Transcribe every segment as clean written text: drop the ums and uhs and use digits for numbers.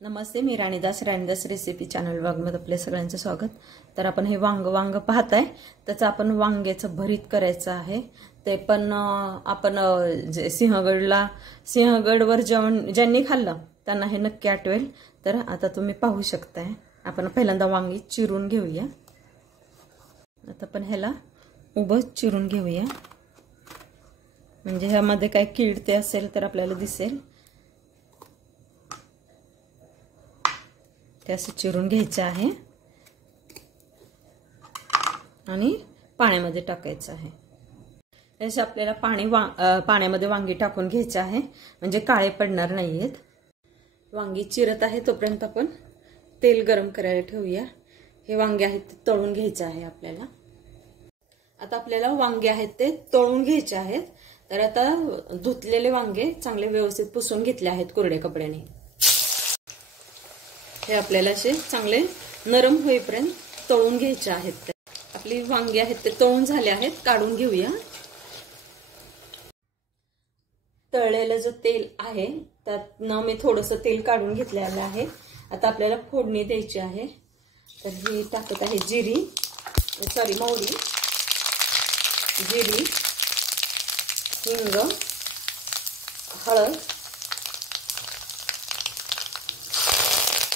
नमस्ते, मी राणीदास recipe channel व्लॉगमध्ये आपल्या सगळ्यांचं स्वागत। तर आपण हे वांग पाहताय, त्याचं आपण वांग्याचं भरीत करायचं आहे। ते पण आपण सिंहगडवर ज्यांनी खाल्लं त्यांना हे नक्की आठवेल। तर आता तुम्ही पाहू शकताय, आपण पहिल्यांदा वांगी चिरून घेऊया। आता आपण ह्याला उभं चिरून घेऊया, म्हणजे ह्यामध्ये काय कीड ते असेल तर आपल्याला दिसेल। ते असं चिरून घ्यायचं आहे आणि पाण्यामध्ये टाकायचं आहे। याचे आपल्याला पाण्यामध्ये वांगी टाकून घ्यायचे आहे, म्हणजे काळे पडणार नाहीयेत। वांगी चिरत आहे तोपर्यंत आपण तेल गरम करायला ठेवूया। हे वांगे आहेत ते तळून घ्यायचे आहे आपल्याला। आता आपल्याला वांगे आहेत ते तळून घ्यायचे आहेत। तर आता धुतलेले वांगे चांगले व्यवस्थित पुसून घेतले आहेत कोरड्या कपड्याने। हे आपल्याला असे चांगले नरम होईपर्यंत तळून घ्यायचे आहेत। आपली वांगी आहेत ते तळून झाले आहेत, काढून घेऊया। तळलेलं जो तेल आहे त्यातनं मी थोडंसं तेल काढून घेतलेलं आहे। आता आपल्याला फोडणी द्यायची आहे। तर ही टाकत आहे मोहरी, जिरी, हिंग, हळद,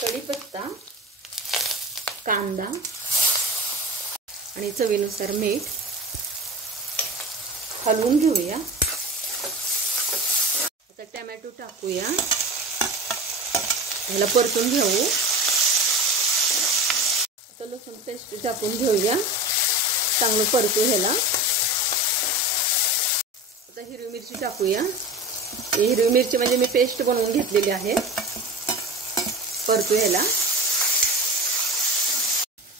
कढीपत्ता, कांदा आणि चवीनुसार मीठ हलवून घेऊया। आता टोमॅटो टाकूया, ह्याला परतून घेऊ। आता लसूण पेस्ट टाकून घेऊया, चांगलं परतू ह्याला। आता हिरवी मिरची टाकूया। हिरवी मिरची म्हणजे मी पेस्ट बनवून घेतलेली आहे। परतू ह्याला।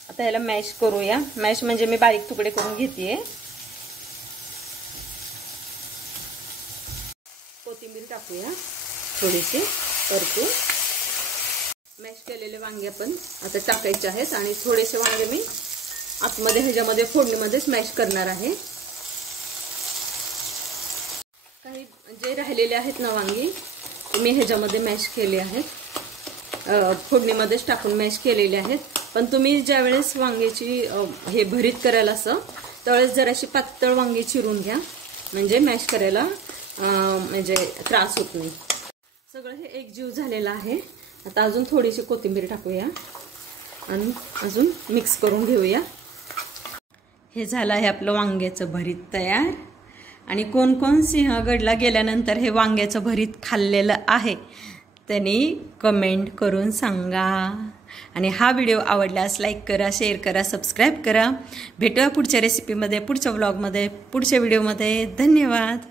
आता ह्याला मॅश करूया। मॅश म्हणजे मी बारीक तुकडे करून घेतेय। कोथिंबीर टाकूया थोडीशी, परतू। मॅश केलेले वांगे आपण आता टाकायचे आहेत आणि थोडेसे वांगे मी आतमध्ये ह्याच्यामध्ये फोडणीमध्ये स्मॅश करणार आहे। काही जे राहिलेले आहेत ना वांगी मी ह्याच्यामध्ये मॅश केले आहेत, फोडणीमध्येच टाकून मॅश केलेले आहेत। पण तुम्ही ज्या वेळेस वांग्याची हे भरीत करायला असं त्यावेळेस जराशी पातळ वांगी चिरून घ्या, म्हणजे मॅश करायला म्हणजे त्रास होत नाही। सगळं हे एकजीव झालेलं आहे। आता अजून थोडीशी कोथिंबीर टाकूया आणि अजून मिक्स करून घेऊया। हे झालं आहे आपलं वांग्याचं भरीत तयार। आणि कोण कोण सिंहगडला गेल्यानंतर हे वांग्याचं भरीत खाल्लेलं आहे त्यांनी कमेंट करून सांगा। आणि हा व्हिडिओ आवडल्यास लाईक करा, शेअर करा, सबस्क्राईब करा। भेटूया पुढच्या रेसिपीमध्ये, पुढच्या व्लॉगमध्ये, पुढच्या व्हिडिओमध्ये। धन्यवाद।